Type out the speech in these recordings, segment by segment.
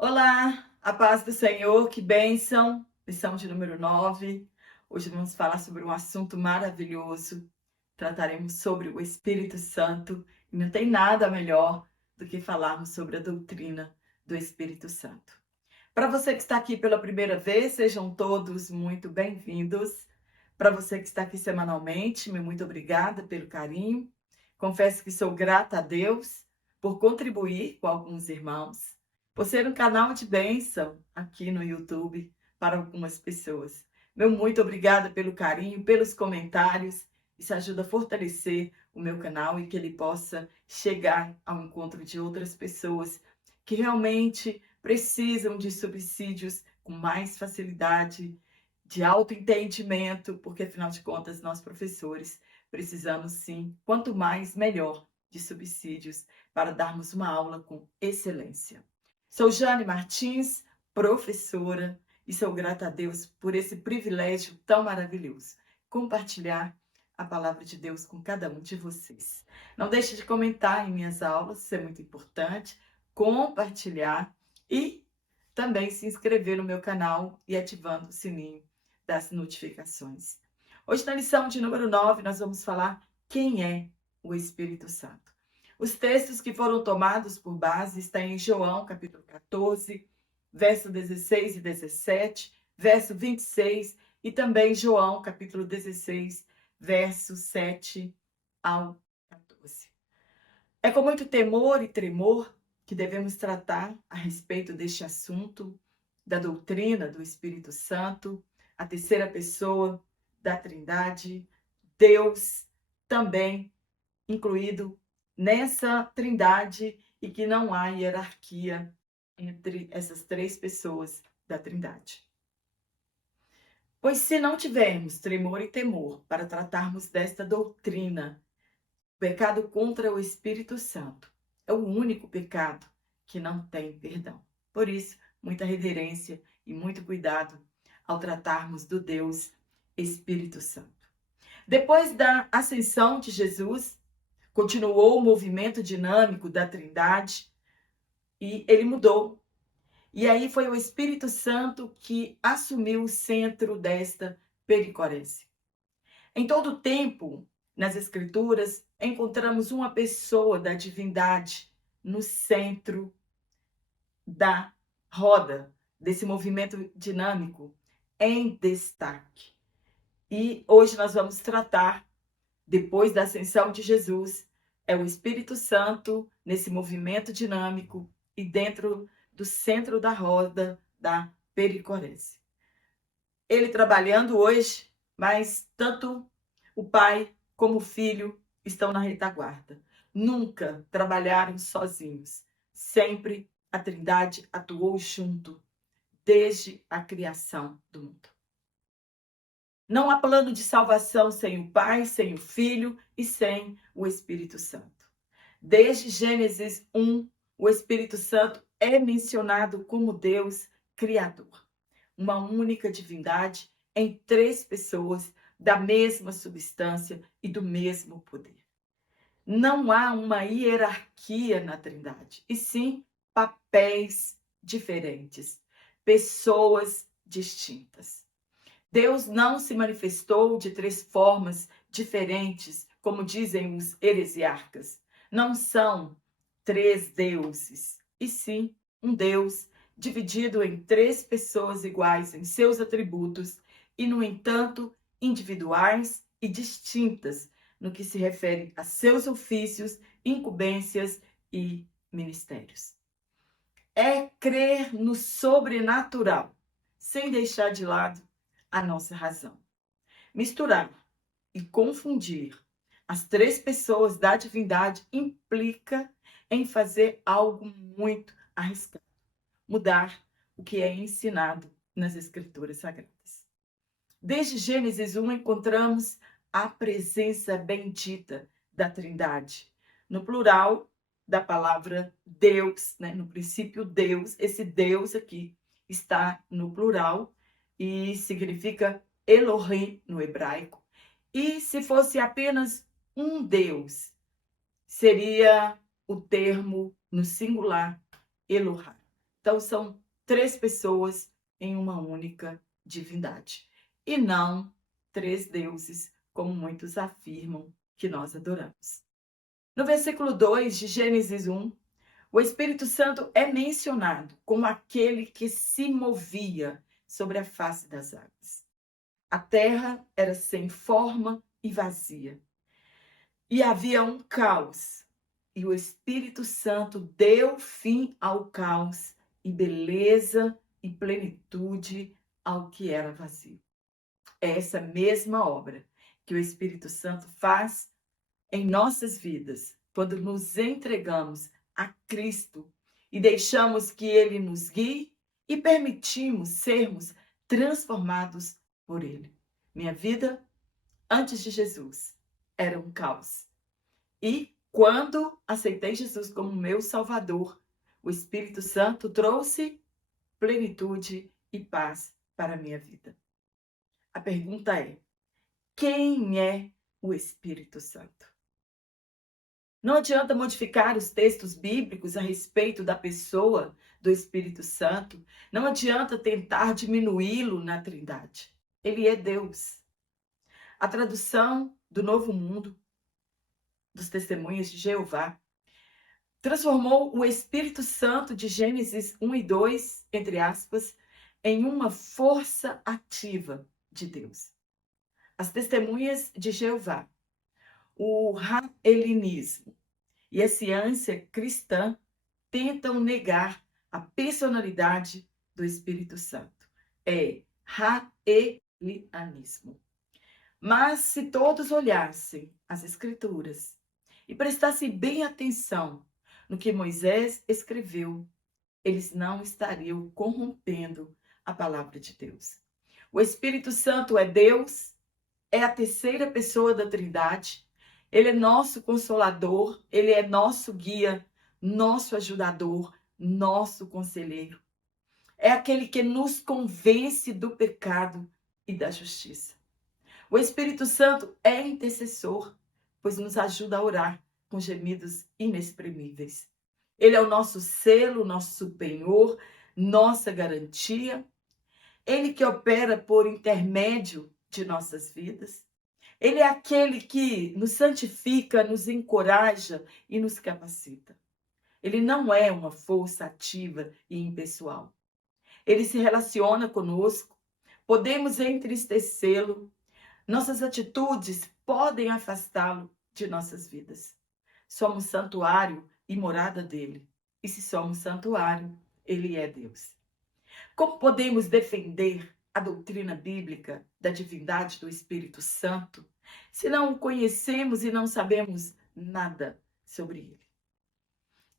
Olá, a paz do Senhor, que bênção! Lição de número 9. Hoje vamos falar sobre um assunto maravilhoso. Trataremos sobre o Espírito Santo e não tem nada melhor do que falarmos sobre a doutrina do Espírito Santo. Para você que está aqui pela primeira vez, sejam todos muito bem-vindos. Para você que está aqui semanalmente, muito obrigada pelo carinho. Confesso que sou grata a Deus por contribuir com alguns irmãos, por ser um canal de bênção aqui no YouTube para algumas pessoas. Meu muito obrigada pelo carinho, pelos comentários. Isso ajuda a fortalecer o meu canal e que ele possa chegar ao encontro de outras pessoas que realmente precisam de subsídios com mais facilidade, de autoentendimento, porque afinal de contas nós professores precisamos sim, quanto mais melhor, de subsídios para darmos uma aula com excelência. Sou Jane Martins, professora, e sou grata a Deus por esse privilégio tão maravilhoso, compartilhar a palavra de Deus com cada um de vocês. Não deixe de comentar em minhas aulas, isso é muito importante, compartilhar e também se inscrever no meu canal e ativando o sininho das notificações. Hoje, na lição de número 9, nós vamos falar quem é o Espírito Santo. Os textos que foram tomados por base estão em João, capítulo 14, verso 16 e 17, verso 26, e também João, capítulo 16, verso 7 ao 14. É com muito temor e tremor que devemos tratar a respeito deste assunto, da doutrina do Espírito Santo, a terceira pessoa da Trindade, Deus também incluído nessa Trindade e que não há hierarquia entre essas três pessoas da Trindade. Pois se não tivermos tremor e temor para tratarmos desta doutrina, o pecado contra o Espírito Santo é o único pecado que não tem perdão. Por isso, muita reverência e muito cuidado ao tratarmos do Deus Espírito Santo. Depois da ascensão de Jesus, continuou o movimento dinâmico da Trindade e ele mudou. E aí foi o Espírito Santo que assumiu o centro desta pericorese. Em todo o tempo, nas Escrituras, encontramos uma pessoa da divindade no centro da roda, desse movimento dinâmico, em destaque. E hoje nós vamos tratar, depois da ascensão de Jesus, é o Espírito Santo nesse movimento dinâmico e dentro do centro da roda da pericorese. Ele trabalhando hoje, mas tanto o pai como o filho estão na retaguarda. Nunca trabalharam sozinhos. Sempre a Trindade atuou junto, desde a criação do mundo. Não há plano de salvação sem o Pai, sem o Filho e sem o Espírito Santo. Desde Gênesis 1, o Espírito Santo é mencionado como Deus Criador. Uma única divindade em três pessoas da mesma substância e do mesmo poder. Não há uma hierarquia na Trindade, e sim papéis diferentes, pessoas distintas. Deus não se manifestou de três formas diferentes, como dizem os heresiarcas. Não são três deuses, e sim um Deus dividido em três pessoas iguais em seus atributos e, no entanto, individuais e distintas no que se refere a seus ofícios, incumbências e ministérios. É crer no sobrenatural, sem deixar de lado a nossa razão. Misturar e confundir as três pessoas da divindade implica em fazer algo muito arriscado. Mudar o que é ensinado nas Escrituras Sagradas. Desde Gênesis 1 encontramos a presença bendita da Trindade. No plural da palavra Deus, né? No princípio Deus, esse Deus aqui está no plural e significa Elohim no hebraico. E se fosse apenas um Deus, seria o termo no singular Elohá. Então, são três pessoas em uma única divindade. E não três deuses, como muitos afirmam que nós adoramos. No versículo 2 de Gênesis 1, o Espírito Santo é mencionado como aquele que se movia sobre a face das águas. A terra era sem forma e vazia. E havia um caos. E o Espírito Santo deu fim ao caos e beleza e plenitude ao que era vazio. É essa mesma obra que o Espírito Santo faz em nossas vidas, quando nos entregamos a Cristo e deixamos que Ele nos guie e permitimos sermos transformados por Ele. Minha vida, antes de Jesus, era um caos. E quando aceitei Jesus como meu Salvador, o Espírito Santo trouxe plenitude e paz para a minha vida. A pergunta é: quem é o Espírito Santo? Não adianta modificar os textos bíblicos a respeito da pessoa do Espírito Santo. Não adianta tentar diminuí-lo na Trindade. Ele é Deus. A tradução do Novo Mundo, dos Testemunhas de Jeová, transformou o Espírito Santo de Gênesis 1 e 2, entre aspas, em uma força ativa de Deus. As Testemunhas de Jeová, o raelinismo e a ciência cristã tentam negar a personalidade do Espírito Santo. É raelianismo. Mas se todos olhassem as Escrituras e prestassem bem atenção no que Moisés escreveu, eles não estariam corrompendo a palavra de Deus. O Espírito Santo é Deus, é a terceira pessoa da Trindade. Ele é nosso consolador, ele é nosso guia, nosso ajudador, nosso conselheiro. É aquele que nos convence do pecado e da justiça. O Espírito Santo é intercessor, pois nos ajuda a orar com gemidos inexprimíveis. Ele é o nosso selo, nosso penhor, nossa garantia. Ele que opera por intermédio de nossas vidas. Ele é aquele que nos santifica, nos encoraja e nos capacita. Ele não é uma força ativa e impessoal. Ele se relaciona conosco, podemos entristecê-lo, nossas atitudes podem afastá-lo de nossas vidas. Somos santuário e morada dele. E se somos santuário, ele é Deus. Como podemos defender a doutrina bíblica da divindade do Espírito Santo se não o conhecemos e não sabemos nada sobre ele?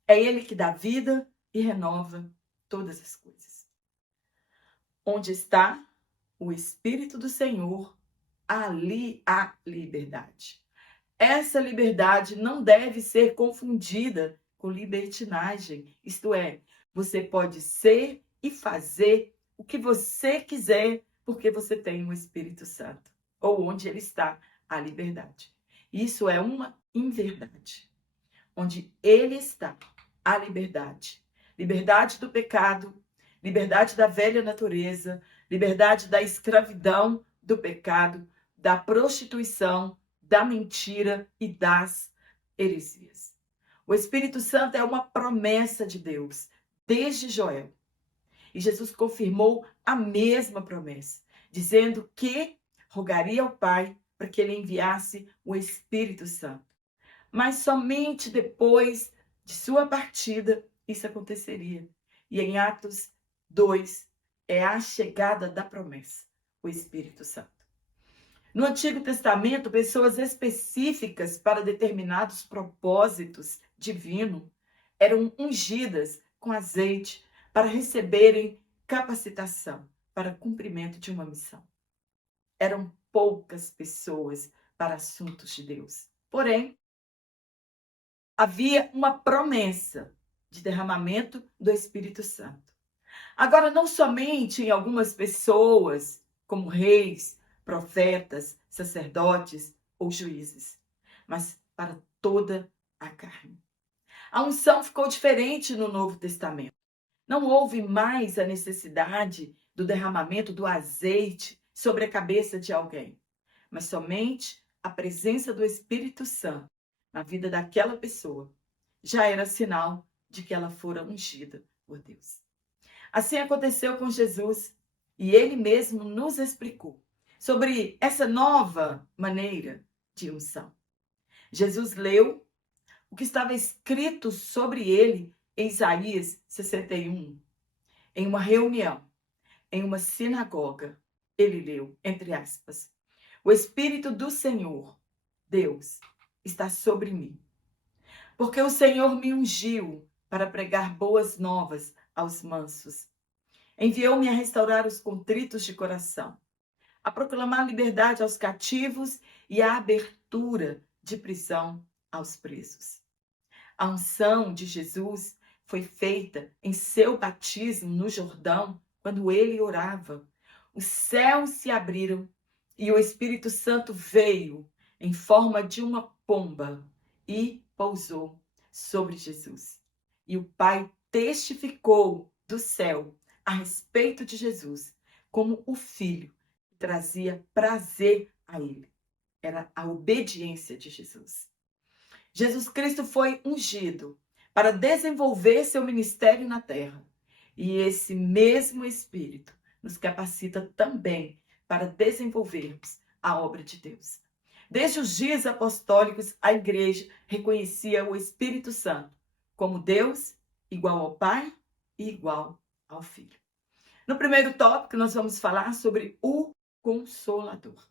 É ele que dá vida e renova todas as coisas. Onde está o Espírito do Senhor, ali há liberdade. Essa liberdade não deve ser confundida com libertinagem, isto é, você pode ser e fazer o que você quiser, porque você tem o Espírito Santo, ou onde ele está, a liberdade. Isso é uma inverdade. Onde ele está, a liberdade. Liberdade do pecado, liberdade da velha natureza, liberdade da escravidão do pecado, da prostituição, da mentira e das heresias. O Espírito Santo é uma promessa de Deus, desde Joel. E Jesus confirmou a mesma promessa, dizendo que rogaria ao Pai para que ele enviasse o Espírito Santo. Mas somente depois de sua partida isso aconteceria. E em Atos 2 é a chegada da promessa, o Espírito Santo. No Antigo Testamento, pessoas específicas para determinados propósitos divinos eram ungidas com azeite para receberem capacitação para cumprimento de uma missão. Eram poucas pessoas para assuntos de Deus. Porém, havia uma promessa de derramamento do Espírito Santo. Agora, não somente em algumas pessoas, como reis, profetas, sacerdotes ou juízes, mas para toda a carne. A unção ficou diferente no Novo Testamento. Não houve mais a necessidade do derramamento do azeite sobre a cabeça de alguém, mas somente a presença do Espírito Santo na vida daquela pessoa já era sinal de que ela fora ungida por Deus. Assim aconteceu com Jesus e ele mesmo nos explicou sobre essa nova maneira de unção. Jesus leu o que estava escrito sobre ele em Isaías 61, em uma reunião, em uma sinagoga. Ele leu, entre aspas, o Espírito do Senhor, Deus, está sobre mim, porque o Senhor me ungiu para pregar boas novas aos mansos. Enviou-me a restaurar os contritos de coração, a proclamar liberdade aos cativos e a abertura de prisão aos presos. A unção de Jesus foi feita em seu batismo no Jordão, quando ele orava. Os céus se abriram e o Espírito Santo veio em forma de uma pomba e pousou sobre Jesus. E o Pai testificou do céu a respeito de Jesus como o Filho que trazia prazer a ele. Era a obediência de Jesus. Jesus Cristo foi ungido para desenvolver seu ministério na terra. E esse mesmo Espírito nos capacita também para desenvolvermos a obra de Deus. Desde os dias apostólicos, a igreja reconhecia o Espírito Santo como Deus igual ao Pai e igual ao Filho. No primeiro tópico, nós vamos falar sobre o Consolador.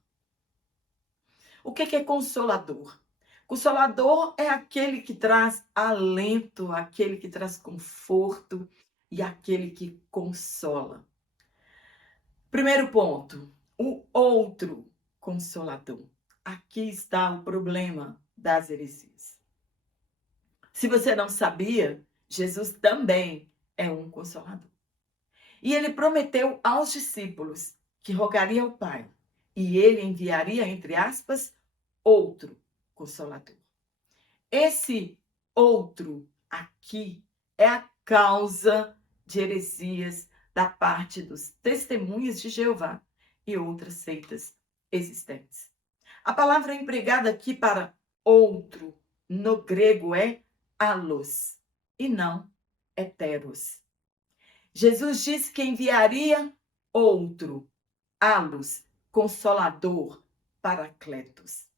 O que é Consolador? Consolador é aquele que traz alento, aquele que traz conforto e aquele que consola. Primeiro ponto, o outro Consolador. Aqui está o problema das heresias. Se você não sabia, Jesus também é um Consolador. E ele prometeu aos discípulos que rogaria ao Pai e ele enviaria, entre aspas, outro Consolador. Esse outro aqui é a causa de heresias da parte dos testemunhas de Jeová e outras seitas existentes. A palavra empregada aqui para outro no grego é allos e não heteros. Jesus disse que enviaria outro, allos, consolador, paracletos.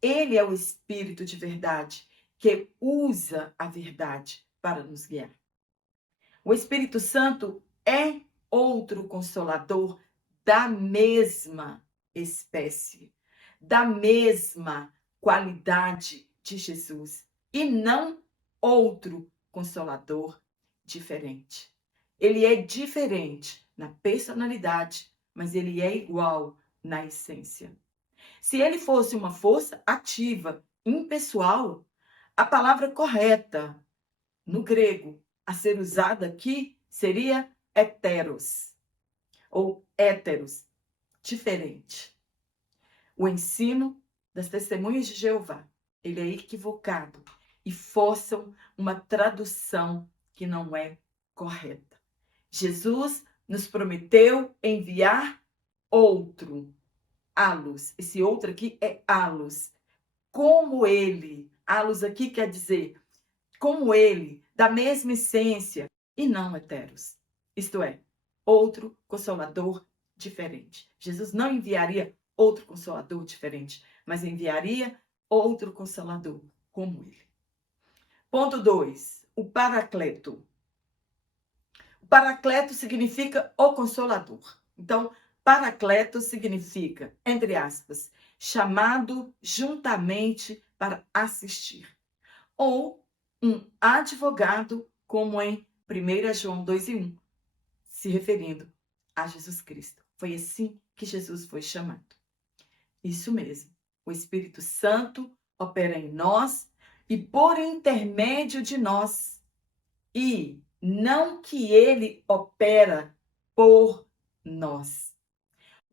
Ele é o Espírito de verdade, que usa a verdade para nos guiar. O Espírito Santo é outro consolador da mesma espécie, da mesma qualidade de Jesus, e não outro consolador diferente. Ele é diferente na personalidade, mas ele é igual na essência. Se ele fosse uma força ativa, impessoal, a palavra correta no grego a ser usada aqui seria heteros ou héteros, diferente. O ensino das testemunhas de Jeová, ele é equivocado e forçam uma tradução que não é correta. Jesus nos prometeu enviar outro, allos. Esse outro aqui é allos. Como ele. Allos aqui quer dizer como ele, da mesma essência e não heteros. Isto é, outro consolador diferente. Jesus não enviaria outro consolador diferente, mas enviaria outro consolador como ele. Ponto 2. O paracleto. O paracleto significa o consolador. Então, paracleto significa, entre aspas, chamado juntamente para assistir. Ou um advogado, como em 1 João 2:1, se referindo a Jesus Cristo. Foi assim que Jesus foi chamado. Isso mesmo. O Espírito Santo opera em nós e por intermédio de nós. E não que ele opera por nós.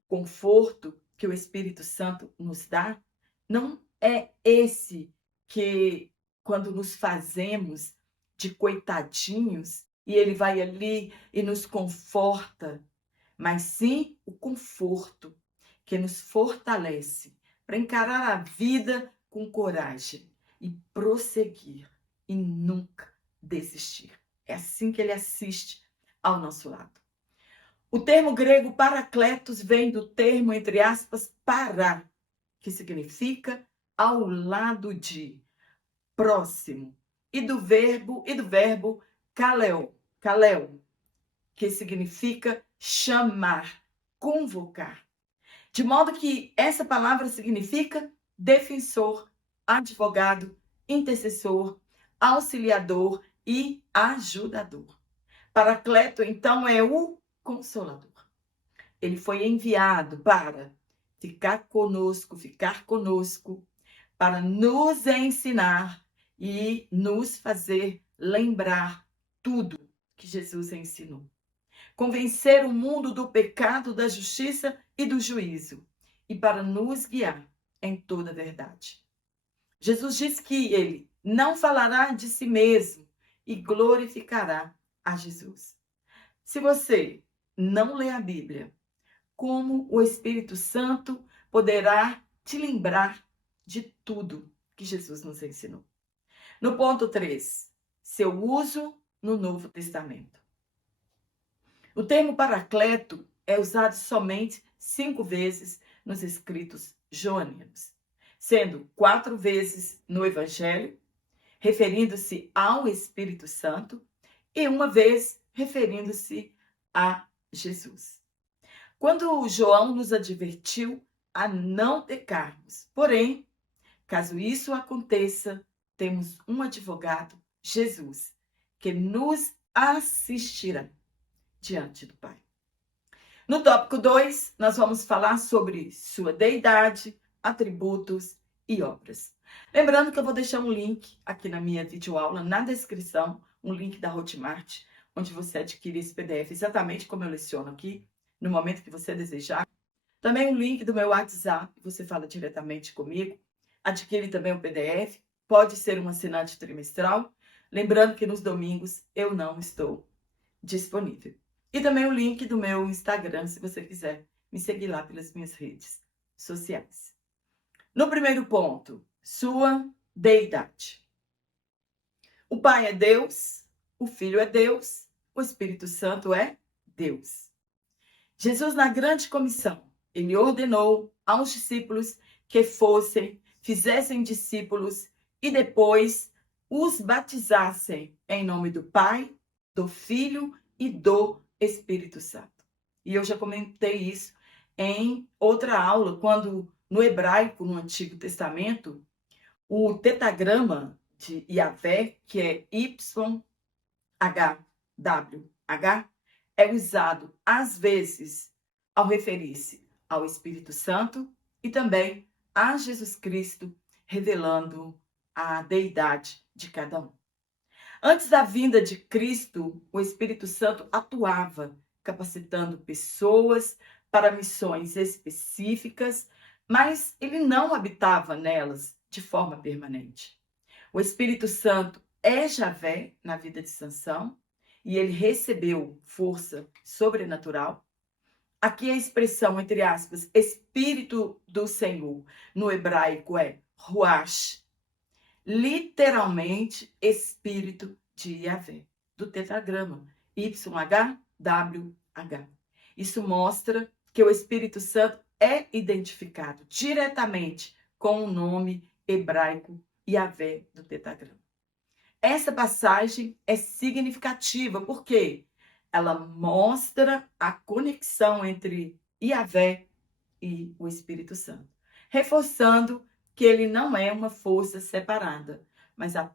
O conforto que o Espírito Santo nos dá não é esse que, quando nos fazemos de coitadinhos, e ele vai ali e nos conforta, mas sim o conforto que nos fortalece para encarar a vida com coragem e prosseguir e nunca desistir. É assim que ele assiste ao nosso lado. O termo grego paracletos vem do termo, entre aspas, para, que significa ao lado de, próximo, e do verbo kaleo, que significa chamar, convocar. De modo que essa palavra significa defensor, advogado, intercessor, auxiliador e ajudador. Paracleto, então, é o consolador. Ele foi enviado para ficar conosco, para nos ensinar e nos fazer lembrar tudo que Jesus ensinou. Convencer o mundo do pecado, da justiça e do juízo, e para nos guiar em toda a verdade. Jesus diz que ele não falará de si mesmo e glorificará a Jesus. Se você não lê a Bíblia, como o Espírito Santo poderá te lembrar de tudo que Jesus nos ensinou? No ponto 3, seu uso no Novo Testamento. O termo paracleto é usado somente 5 vezes nos escritos joânicos, sendo 4 vezes no Evangelho, referindo-se ao Espírito Santo, e 1 vez referindo-se a Jesus. Quando João nos advertiu a não pecarmos, porém, caso isso aconteça, temos um advogado, Jesus, que nos assistirá diante do Pai. No tópico 2, nós vamos falar sobre sua deidade, atributos e obras. Lembrando que eu vou deixar um link aqui na minha videoaula, na descrição, um link da Hotmart, onde você adquire esse PDF exatamente como eu leciono aqui, no momento que você desejar. Também um link do meu WhatsApp, você fala diretamente comigo. Adquire também o PDF, pode ser um assinante trimestral. Lembrando que nos domingos eu não estou disponível. E também o link do meu Instagram, se você quiser me seguir lá pelas minhas redes sociais. No primeiro ponto, sua deidade. O Pai é Deus, o Filho é Deus, o Espírito Santo é Deus. Jesus, na grande comissão, ele ordenou aos discípulos que fizessem discípulos e depois os batizassem em nome do Pai, do Filho e do Espírito Santo. E eu já comentei isso em outra aula, quando no hebraico, no Antigo Testamento, o tetagrama de Yahvé, que é YHWH, é usado às vezes ao referir-se ao Espírito Santo e também a Jesus Cristo, revelando a deidade de cada um. Antes da vinda de Cristo, o Espírito Santo atuava, capacitando pessoas para missões específicas, mas ele não habitava nelas de forma permanente. O Espírito Santo é Javé na vida de Sansão e ele recebeu força sobrenatural. Aqui a expressão, entre aspas, Espírito do Senhor, no hebraico é Ruach. Literalmente, Espírito de Yahvé, do tetragrama YHWH. Isso mostra que o Espírito Santo é identificado diretamente com o nome hebraico Yahvé do tetragrama. Essa passagem é significativa porque ela mostra a conexão entre Yahvé e o Espírito Santo, reforçando que ele não é uma força separada, mas a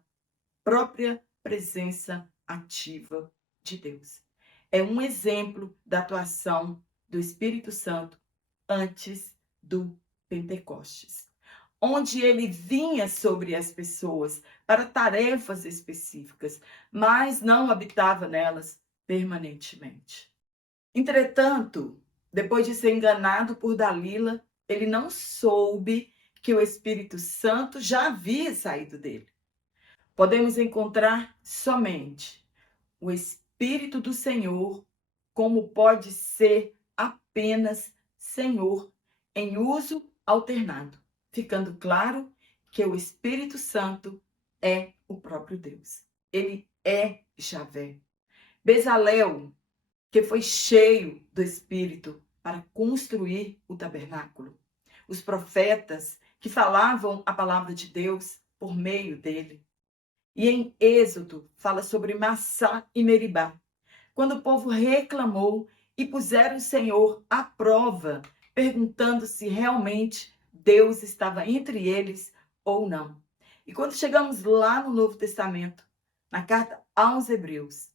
própria presença ativa de Deus. É um exemplo da atuação do Espírito Santo antes do Pentecostes, onde ele vinha sobre as pessoas para tarefas específicas, mas não habitava nelas permanentemente. Entretanto, depois de ser enganado por Dalila, ele não soube que o Espírito Santo já havia saído dele. Podemos encontrar somente Espírito do Senhor, como pode ser apenas Senhor em uso alternado, ficando claro que o Espírito Santo é o próprio Deus. Ele é Javé. Bezalel, que foi cheio do Espírito para construir o tabernáculo. Os profetas que falavam a palavra de Deus por meio dele. E em Êxodo fala sobre Massá e Meribá, quando o povo reclamou e puseram o Senhor à prova, perguntando se realmente Deus estava entre eles ou não. E quando chegamos lá no Novo Testamento, na carta aos Hebreus,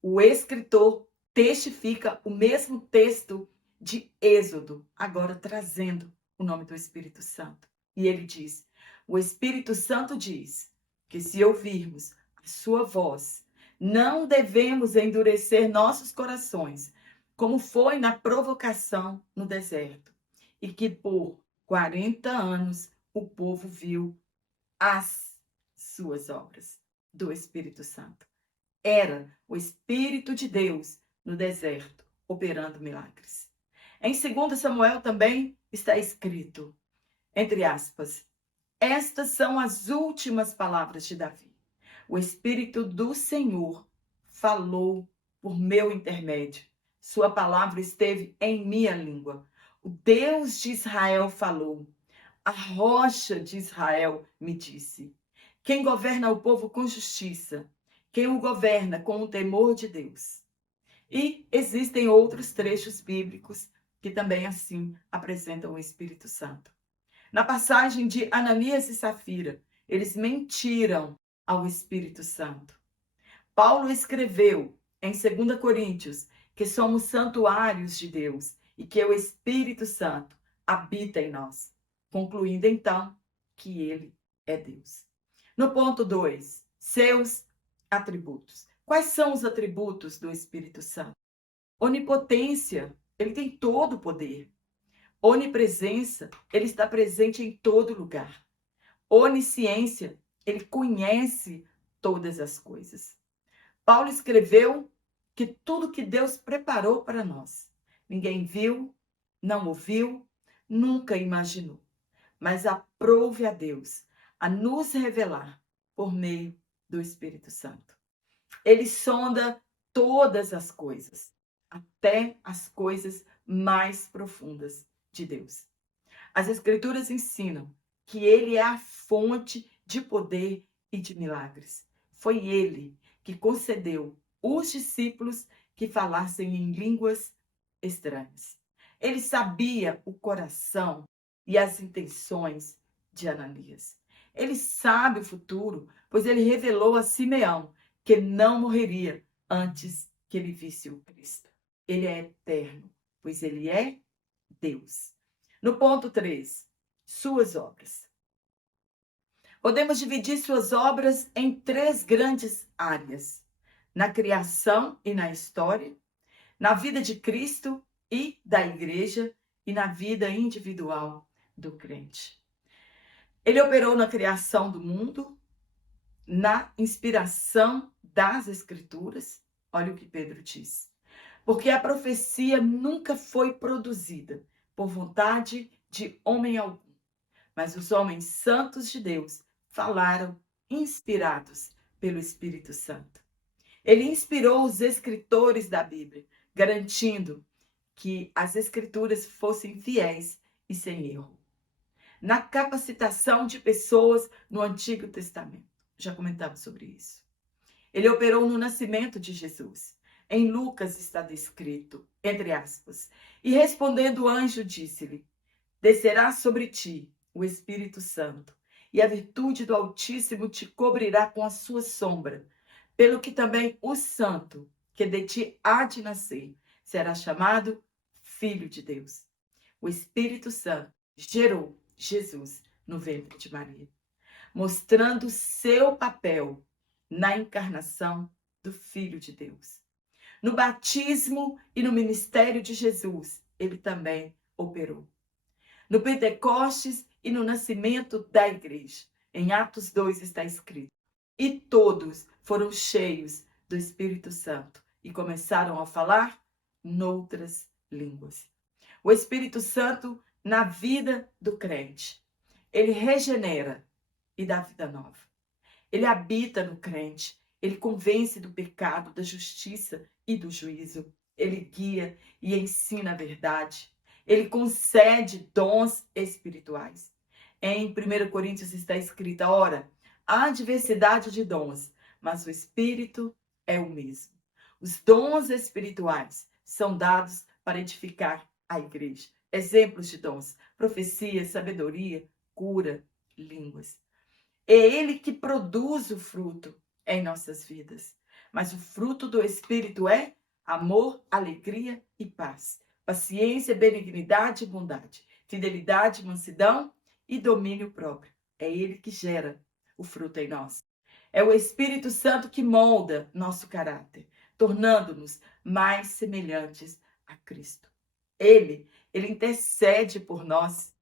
o escritor testifica o mesmo texto de Êxodo, agora trazendo o nome do Espírito Santo. E ele diz: o Espírito Santo diz que se ouvirmos a sua voz, não devemos endurecer nossos corações, como foi na provocação no deserto, e que por 40 anos o povo viu as suas obras do Espírito Santo. Era o Espírito de Deus no deserto, operando milagres. Em 2 Samuel também está escrito, entre aspas, estas são as últimas palavras de Davi. O Espírito do Senhor falou por meu intermédio. Sua palavra esteve em minha língua. O Deus de Israel falou. A rocha de Israel me disse. Quem governa o povo com justiça, quem o governa com o temor de Deus. E existem outros trechos bíblicos que também assim apresentam o Espírito Santo. Na passagem de Ananias e Safira, eles mentiram ao Espírito Santo. Paulo escreveu em 2 Coríntios que somos santuários de Deus e que o Espírito Santo habita em nós, concluindo então que ele é Deus. No ponto 2, seus atributos. Quais são os atributos do Espírito Santo? Onipotência, ele tem todo o poder. Onipresença, ele está presente em todo lugar. Onisciência, ele conhece todas as coisas. Paulo escreveu que tudo que Deus preparou para nós, ninguém viu, não ouviu, nunca imaginou. Mas aprove a Deus a nos revelar por meio do Espírito Santo. Ele sonda todas as coisas, até as coisas mais profundas de Deus. As Escrituras ensinam que ele é a fonte de poder e de milagres. Foi ele que concedeu os discípulos que falassem em línguas estranhas. Ele sabia o coração e as intenções de Ananias. Ele sabe o futuro, pois ele revelou a Simeão que não morreria antes que ele visse o Cristo. Ele é eterno, pois ele é Deus. No ponto 3, suas obras. Podemos dividir suas obras em 3 grandes áreas: na criação e na história, na vida de Cristo e da igreja e na vida individual do crente. Ele operou na criação do mundo, na inspiração das Escrituras. Olha o que Pedro diz. Porque a profecia nunca foi produzida por vontade de homem algum, mas os homens santos de Deus falaram inspirados pelo Espírito Santo. Ele inspirou os escritores da Bíblia, garantindo que as Escrituras fossem fiéis e sem erro. Na capacitação de pessoas no Antigo Testamento, já comentamos sobre isso. Ele operou no nascimento de Jesus. Em Lucas está descrito, entre aspas, e respondendo o anjo disse-lhe, descerá sobre ti o Espírito Santo, e a virtude do Altíssimo te cobrirá com a sua sombra, pelo que também o santo, que de ti há de nascer, será chamado Filho de Deus. O Espírito Santo gerou Jesus no ventre de Maria, mostrando seu papel na encarnação do Filho de Deus. No batismo e no ministério de Jesus, ele também operou. No Pentecostes e no nascimento da igreja, em Atos 2 está escrito, e todos foram cheios do Espírito Santo e começaram a falar noutras línguas. O Espírito Santo na vida do crente, ele regenera e dá vida nova. Ele habita no crente, ele convence do pecado, da justiça e do juízo. Ele guia e ensina a verdade. Ele concede dons espirituais. Em 1 Coríntios está escrito: ora, há diversidade de dons, mas o Espírito é o mesmo. Os dons espirituais são dados para edificar a igreja. Exemplos de dons: profecia, sabedoria, cura, línguas. É ele que produz o fruto em nossas vidas. Mas o fruto do Espírito é amor, alegria e paz, paciência, benignidade e bondade, fidelidade, mansidão e domínio próprio. É ele que gera o fruto em nós. É o Espírito Santo que molda nosso caráter, tornando-nos mais semelhantes a Cristo. Ele intercede por nós.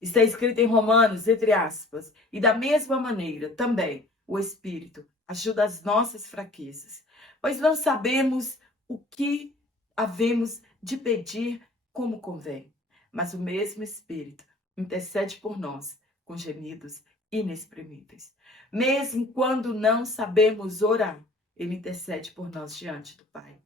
Está escrito em Romanos, entre aspas, e da mesma maneira também o Espírito ajuda as nossas fraquezas, pois não sabemos o que havemos de pedir como convém, mas o mesmo Espírito intercede por nós com gemidos inexprimíveis. Mesmo quando não sabemos orar, ele intercede por nós diante do Pai.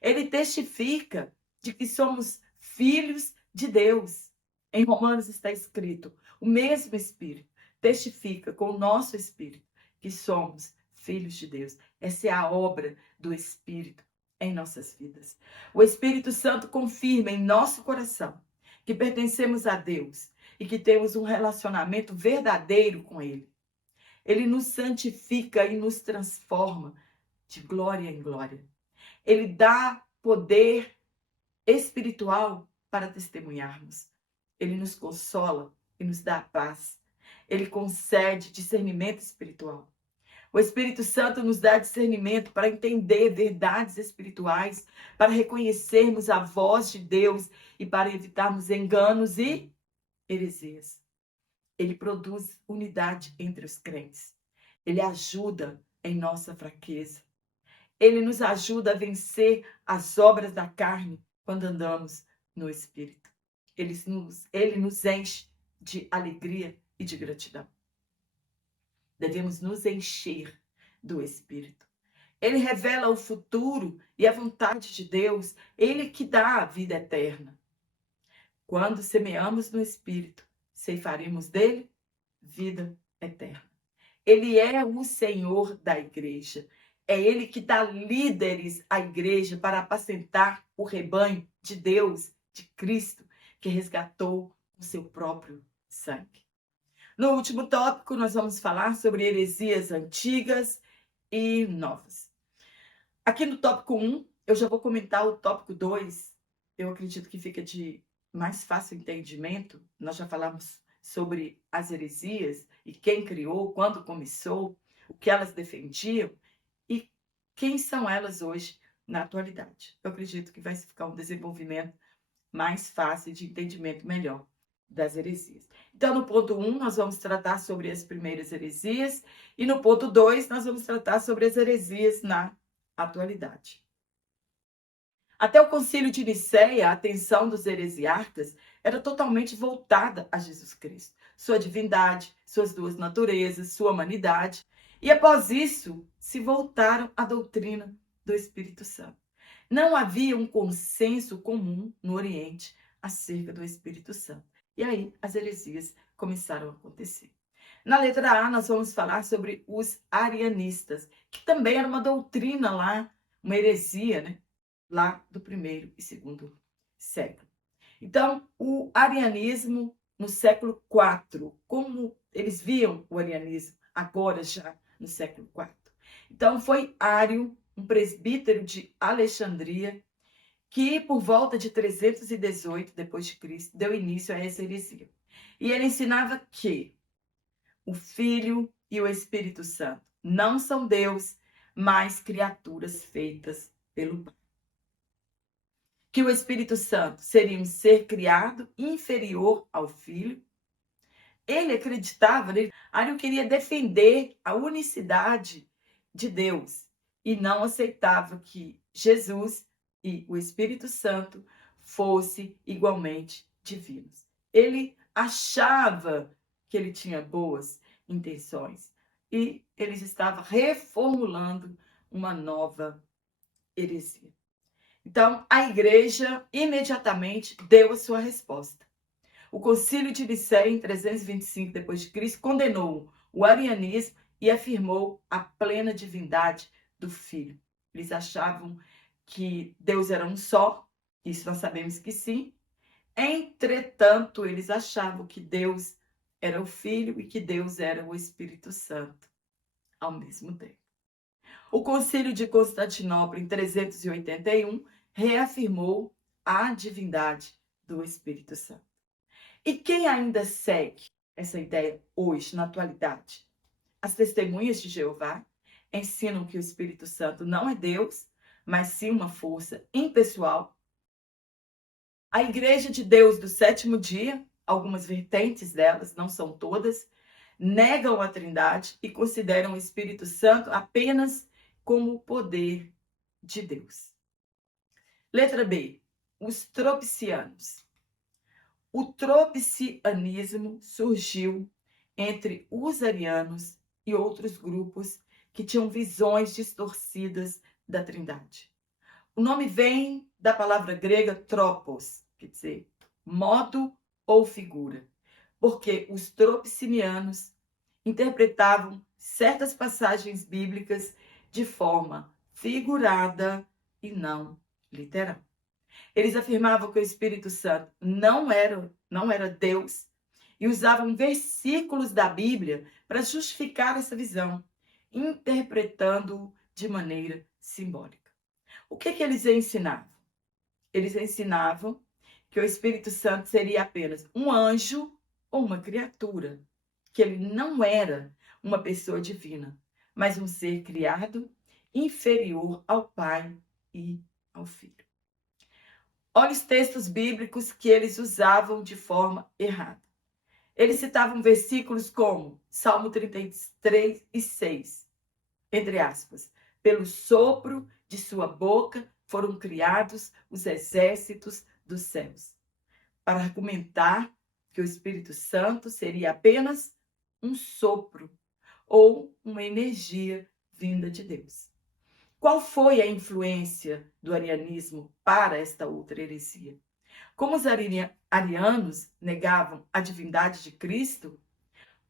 Ele testifica de que somos filhos de Deus. Em Romanos está escrito: o mesmo Espírito testifica com o nosso Espírito que somos filhos de Deus. Essa é a obra do Espírito em nossas vidas. O Espírito Santo confirma em nosso coração que pertencemos a Deus e que temos um relacionamento verdadeiro com Ele. Ele nos santifica e nos transforma de glória em glória. Ele dá poder espiritual para testemunharmos. Ele nos consola e nos dá paz. Ele concede discernimento espiritual. O Espírito Santo nos dá discernimento para entender verdades espirituais, para reconhecermos a voz de Deus e para evitarmos enganos e heresias. Ele produz unidade entre os crentes. Ele ajuda em nossa fraqueza. Ele nos ajuda a vencer as obras da carne quando andamos no Espírito. Ele nos enche de alegria e de gratidão. Devemos nos encher do Espírito. Ele revela o futuro e a vontade de Deus. Ele que dá a vida eterna. Quando semeamos no Espírito, ceifaremos dele vida eterna. Ele é o Senhor da igreja. É ele que dá líderes à igreja para apacentar o rebanho de Deus, de Cristo, que resgatou o seu próprio sangue. No último tópico, nós vamos falar sobre heresias antigas e novas. Aqui no tópico 1, eu já vou comentar o tópico 2. Eu acredito que fica de mais fácil entendimento. Nós já falamos sobre as heresias e quem criou, quando começou, o que elas defendiam e quem são elas hoje na atualidade. Eu acredito que vai ficar um desenvolvimento mais fácil de entendimento melhor das heresias. Então, no ponto 1, nós vamos tratar sobre as primeiras heresias e no ponto 2, nós vamos tratar sobre as heresias na atualidade. Até o Concílio de Nicéia, a atenção dos heresiarcas era totalmente voltada a Jesus Cristo, sua divindade, suas duas naturezas, sua humanidade. E após isso, se voltaram à doutrina do Espírito Santo. Não havia um consenso comum no Oriente acerca do Espírito Santo. E aí as heresias começaram a acontecer. Na letra A, nós vamos falar sobre os arianistas, que também era uma doutrina lá, uma heresia, né? Lá do primeiro e segundo século. Então, o arianismo no século IV, como eles viam o arianismo agora já no século IV. Então, foi Ário, um presbítero de Alexandria, que por volta de 318 depois de Cristo deu início a essa heresia. E ele ensinava que o Filho e o Espírito Santo não são Deus, mas criaturas feitas pelo Pai. Que o Espírito Santo seria um ser criado inferior ao Filho. Ele acreditava, Ário queria defender a unicidade de Deus e não aceitava que Jesus e o Espírito Santo fossem igualmente divinos. Ele achava que ele tinha boas intenções e ele estava reformulando uma nova heresia. Então, a igreja imediatamente deu a sua resposta. O Concílio de Nicéia, em 325 d.C., condenou o arianismo e afirmou a plena divindade do Filho. Eles achavam que Deus era um só, isso nós sabemos que sim. Entretanto, eles achavam que Deus era o Filho e que Deus era o Espírito Santo ao mesmo tempo. O Concílio de Constantinopla, em 381, reafirmou a divindade do Espírito Santo. E quem ainda segue essa ideia hoje, na atualidade? As testemunhas de Jeová ensinam que o Espírito Santo não é Deus, mas sim uma força impessoal. A Igreja de Deus do Sétimo Dia, algumas vertentes delas, não são todas, negam a Trindade e consideram o Espírito Santo apenas como o poder de Deus. Letra B, os tropicianos. O tropicianismo surgiu entre os arianos e outros grupos que tinham visões distorcidas da Trindade. O nome vem da palavra grega tropos, quer dizer, modo ou figura, porque os tropicinianos interpretavam certas passagens bíblicas de forma figurada e não literal. Eles afirmavam que o Espírito Santo não era Deus e usavam versículos da Bíblia para justificar essa visão, interpretando-o de maneira simbólica. O que eles ensinavam? Eles ensinavam que o Espírito Santo seria apenas um anjo ou uma criatura, que ele não era uma pessoa divina, mas um ser criado inferior ao Pai e ao Filho. Olha os textos bíblicos que eles usavam de forma errada. Eles citavam versículos como Salmo 33:6, entre aspas, pelo sopro de sua boca foram criados os exércitos dos céus, para argumentar que o Espírito Santo seria apenas um sopro ou uma energia vinda de Deus. Qual foi a influência do arianismo para esta outra heresia? Como os arianos negavam a divindade de Cristo,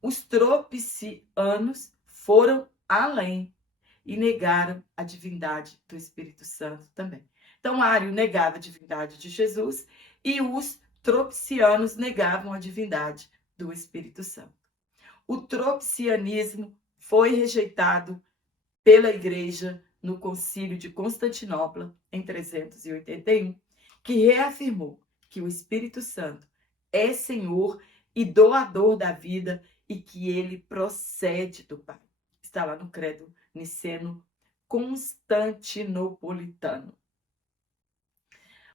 os tropicianos foram além e negaram a divindade do Espírito Santo também. Então, Ario negava a divindade de Jesus e os tropicianos negavam a divindade do Espírito Santo. O tropicianismo foi rejeitado pela Igreja no Concílio de Constantinopla, em 381, que reafirmou que o Espírito Santo é Senhor e doador da vida e que ele procede do Pai. Está lá no Credo Niceno Constantinopolitano.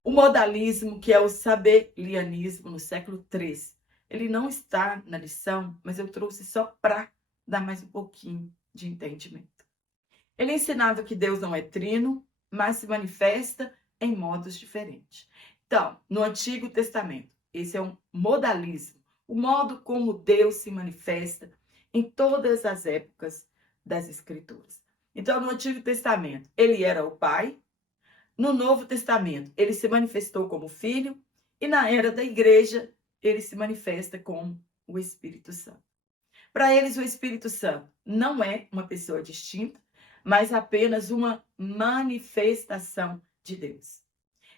O modalismo, que é o sabelianismo no século III, ele não está na lição, mas eu trouxe só para dar mais um pouquinho de entendimento. Ele ensinava que Deus não é trino, mas se manifesta em modos diferentes. Então, no Antigo Testamento, esse é um modalismo, o modo como Deus se manifesta em todas as épocas das Escrituras. Então, no Antigo Testamento, ele era o Pai. No Novo Testamento, ele se manifestou como Filho. E na era da Igreja, ele se manifesta como o Espírito Santo. Para eles, o Espírito Santo não é uma pessoa distinta, mas apenas uma manifestação de Deus.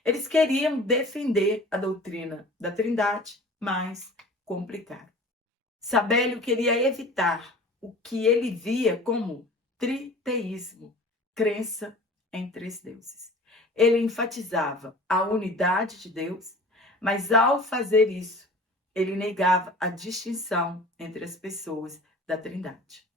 Eles queriam defender a doutrina da Trindade, mas complicaram. Sabélio queria evitar o que ele via como triteísmo, crença em três deuses. Ele enfatizava a unidade de Deus, mas ao fazer isso, ele negava a distinção entre as pessoas da Trindade.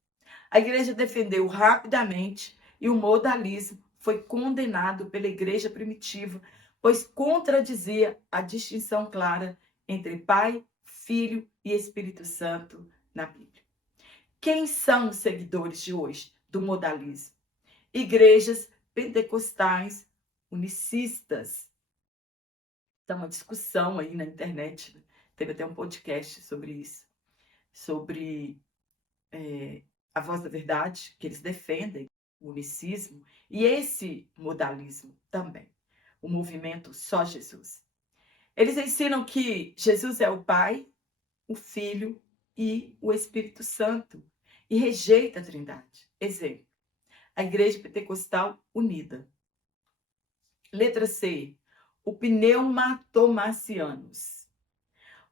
A igreja defendeu rapidamente e o modalismo foi condenado pela igreja primitiva, pois contradizia a distinção clara entre Pai, Filho e Espírito Santo na Bíblia. Quem são os seguidores de hoje do modalismo? Igrejas pentecostais unicistas. Está uma discussão aí na internet, teve até um podcast sobre isso, sobre a Voz da Verdade, que eles defendem o unicismo, e esse modalismo também, o movimento Só Jesus. Eles ensinam que Jesus é o Pai, o Filho e o Espírito Santo, e rejeita a Trindade. Exemplo, a Igreja Pentecostal Unida. Letra C, o pneumatomacianos.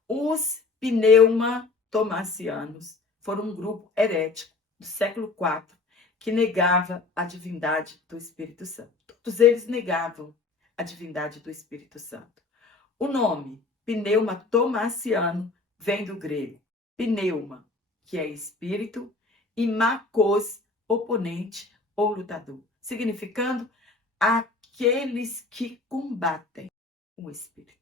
Os pneumatomacianos foram um grupo herético do século IV que negava a divindade do Espírito Santo. Todos eles negavam a divindade do Espírito Santo. O nome pneumatomaciano vem do grego pneuma, que é espírito, e makos, oponente ou lutador, significando aqueles que combatem o espírito.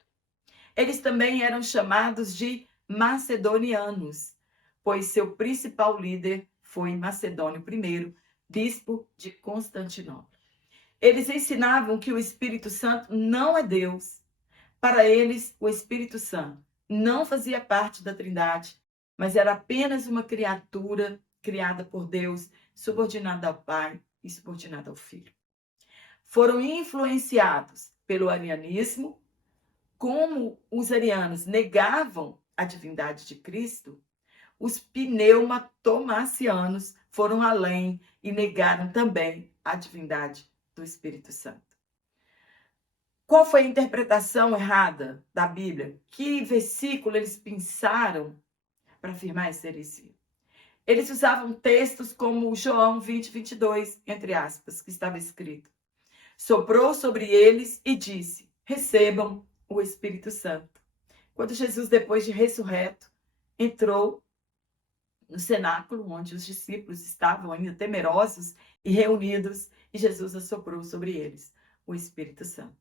Eles também eram chamados de macedonianos, pois seu principal líder foi Macedônio I, bispo de Constantinopla. Eles ensinavam que o Espírito Santo não é Deus. Para eles, o Espírito Santo não fazia parte da Trindade, mas era apenas uma criatura criada por Deus, subordinada ao Pai e subordinada ao Filho. Foram influenciados pelo arianismo. Como os arianos negavam a divindade de Cristo, os pneumatomacianos foram além e negaram também a divindade do Espírito Santo. Qual foi a interpretação errada da Bíblia? Que versículo eles pensaram para afirmar essa heresia? Eles usavam textos como João 20, 22, entre aspas, que estava escrito: soprou sobre eles e disse: recebam o Espírito Santo. Quando Jesus, depois de ressurreto, entrou no cenáculo, onde os discípulos estavam ainda temerosos e reunidos, e Jesus assoprou sobre eles o Espírito Santo,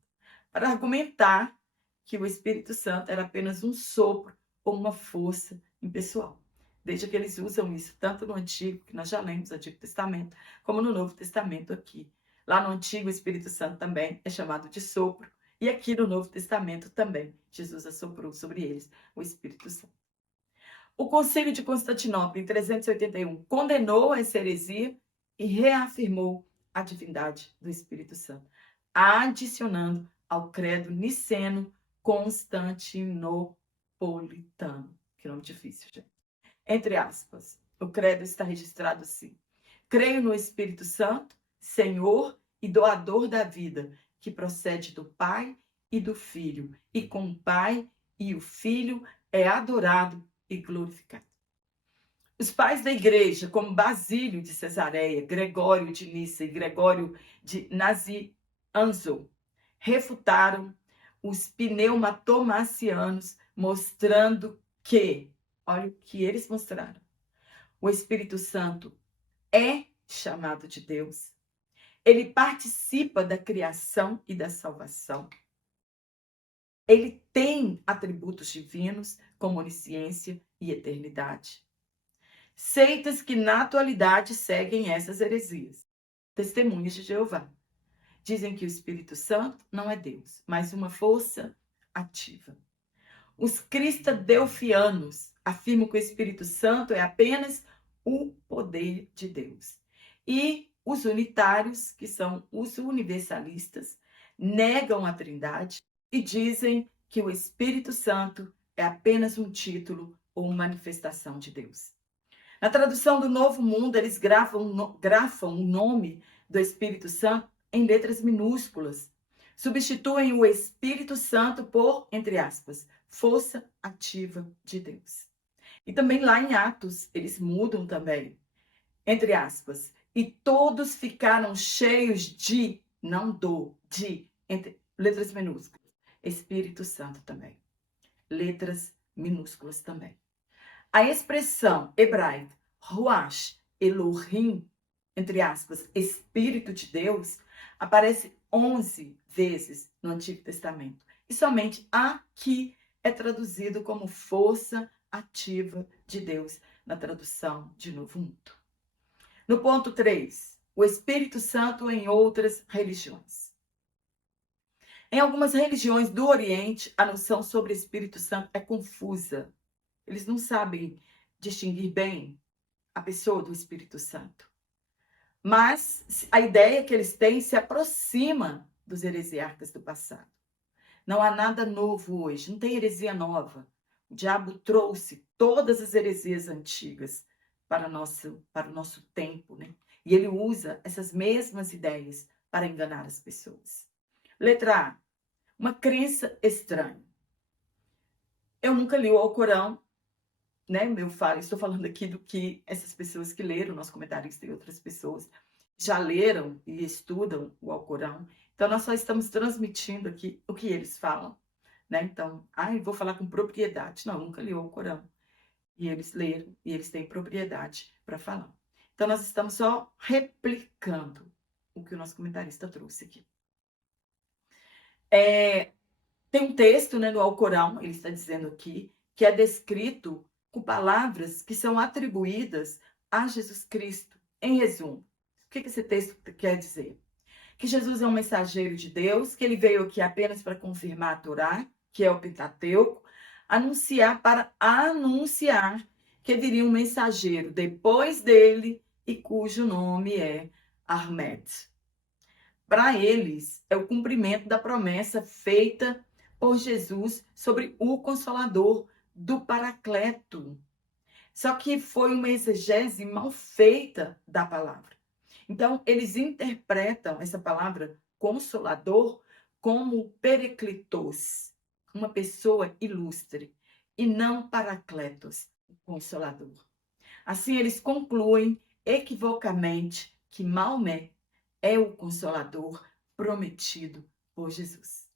para argumentar que o Espírito Santo era apenas um sopro ou uma força impessoal. Veja que eles usam isso tanto no Antigo, que nós já lemos o Antigo Testamento, como no Novo Testamento aqui. Lá no Antigo, o Espírito Santo também é chamado de sopro, e aqui no Novo Testamento também, Jesus assoprou sobre eles o Espírito Santo. O Concílio de Constantinopla, em 381, condenou essa heresia e reafirmou a divindade do Espírito Santo, adicionando ao credo niceno constantinopolitano. Que nome difícil, gente. Entre aspas, o credo está registrado assim: creio no Espírito Santo, Senhor e doador da vida, que procede do Pai e do Filho, e com o Pai e o Filho é adorado e glorificado. Os pais da igreja, como Basílio de Cesareia, Gregório de Nissa e Gregório de Nazianzo, refutaram os pneumatomacianos, mostrando que, olha o que eles mostraram, o Espírito Santo é chamado de Deus, ele participa da criação e da salvação, ele tem atributos divinos, como onisciência e eternidade. Seitas que na atualidade seguem essas heresias. Testemunhas de Jeová. Dizem que o Espírito Santo não é Deus, mas uma força ativa. Os cristadelfianos afirmam que o Espírito Santo é apenas o poder de Deus. E os unitários, que são os universalistas, negam a Trindade e dizem que o Espírito Santo é apenas um título ou manifestação de Deus. Na tradução do Novo Mundo, eles grafam o nome do Espírito Santo em letras minúsculas. Substituem o Espírito Santo por, entre aspas, força ativa de Deus. E também lá em Atos, eles mudam também, entre aspas, e todos ficaram cheios de, não do, de, entre letras minúsculas, Espírito Santo também. Letras minúsculas também. A expressão hebraica Ruach Elohim, entre aspas, Espírito de Deus, aparece 11 vezes no Antigo Testamento. E somente aqui é traduzido como força ativa de Deus na tradução de Novo Mundo. No ponto 3, o Espírito Santo em outras religiões. Em algumas religiões do Oriente, a noção sobre Espírito Santo é confusa. Eles não sabem distinguir bem a pessoa do Espírito Santo. Mas a ideia que eles têm se aproxima dos heresiarcas do passado. Não há nada novo hoje, não tem heresia nova. O diabo trouxe todas as heresias antigas para o nosso tempo, né? E ele usa essas mesmas ideias para enganar as pessoas. Letra A, uma crença estranha. Eu nunca li o Alcorão, né? Estou falando aqui do que essas pessoas que leram, nosso comentarista e outras pessoas já leram e estudam o Alcorão. Então, nós só estamos transmitindo aqui o que eles falam, né? Então, vou falar com propriedade. Não, nunca li o Alcorão. E eles leram e eles têm propriedade para falar. Então, nós estamos só replicando o que o nosso comentarista trouxe aqui. Tem um texto, né, no Alcorão, ele está dizendo aqui, que é descrito com palavras que são atribuídas a Jesus Cristo. Em resumo, o que esse texto quer dizer? Que Jesus é um mensageiro de Deus, que ele veio aqui apenas para confirmar a Torá, que é o Pentateuco, para anunciar que viria um mensageiro depois dele e cujo nome é Ahmed. Para eles, é o cumprimento da promessa feita por Jesus sobre o Consolador, do Paracleto. Só que foi uma exegese mal feita da palavra. Então, eles interpretam essa palavra Consolador como Periclitos, uma pessoa ilustre, e não Paracletos, o Consolador. Assim, eles concluem equivocamente que Maomé é o Consolador prometido por Jesus.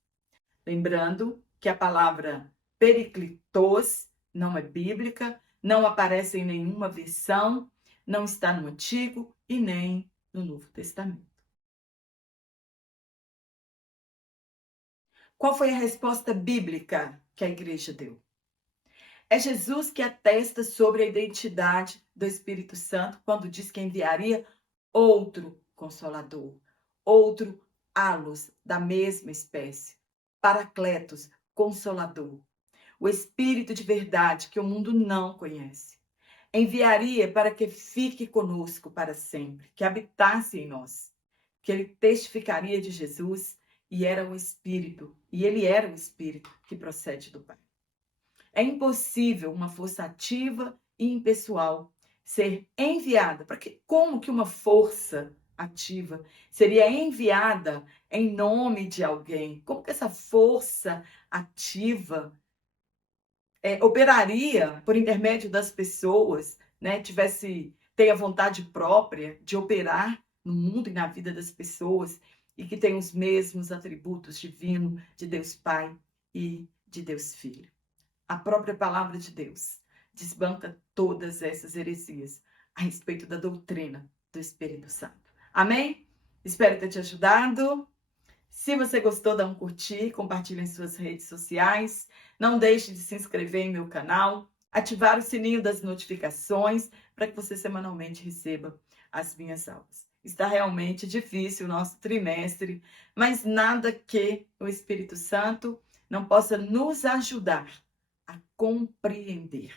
Lembrando que a palavra periclitos não é bíblica, não aparece em nenhuma versão, não está no Antigo e nem no Novo Testamento. Qual foi a resposta bíblica que a igreja deu? É Jesus que atesta sobre a identidade do Espírito Santo quando diz que enviaria outro Consolador, outro halos da mesma espécie, Paracletos, Consolador, o Espírito de verdade que o mundo não conhece. Enviaria para que fique conosco para sempre, que habitasse em nós, que ele testificaria de Jesus e era o Espírito, e ele era o Espírito que procede do Pai. É impossível uma força ativa e impessoal ser enviada. Como que uma força ativa seria enviada em nome de alguém? Como que essa força ativa operaria por intermédio das pessoas, né? Tenha vontade própria de operar no mundo e na vida das pessoas e que tem os mesmos atributos divinos de Deus Pai e de Deus Filho. A própria palavra de Deus desbanca todas essas heresias a respeito da doutrina do Espírito Santo. Amém? Espero ter te ajudado. Se você gostou, dá um curtir, compartilhe em suas redes sociais. Não deixe de se inscrever em meu canal, ativar o sininho das notificações para que você semanalmente receba as minhas aulas. Está realmente difícil o nosso trimestre, mas nada que o Espírito Santo não possa nos ajudar a compreender,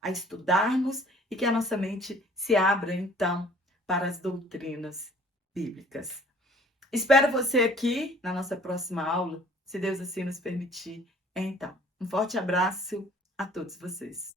a estudarmos e que a nossa mente se abra, então, para as doutrinas bíblicas. Espero você aqui na nossa próxima aula, se Deus assim nos permitir. Então, um forte abraço a todos vocês.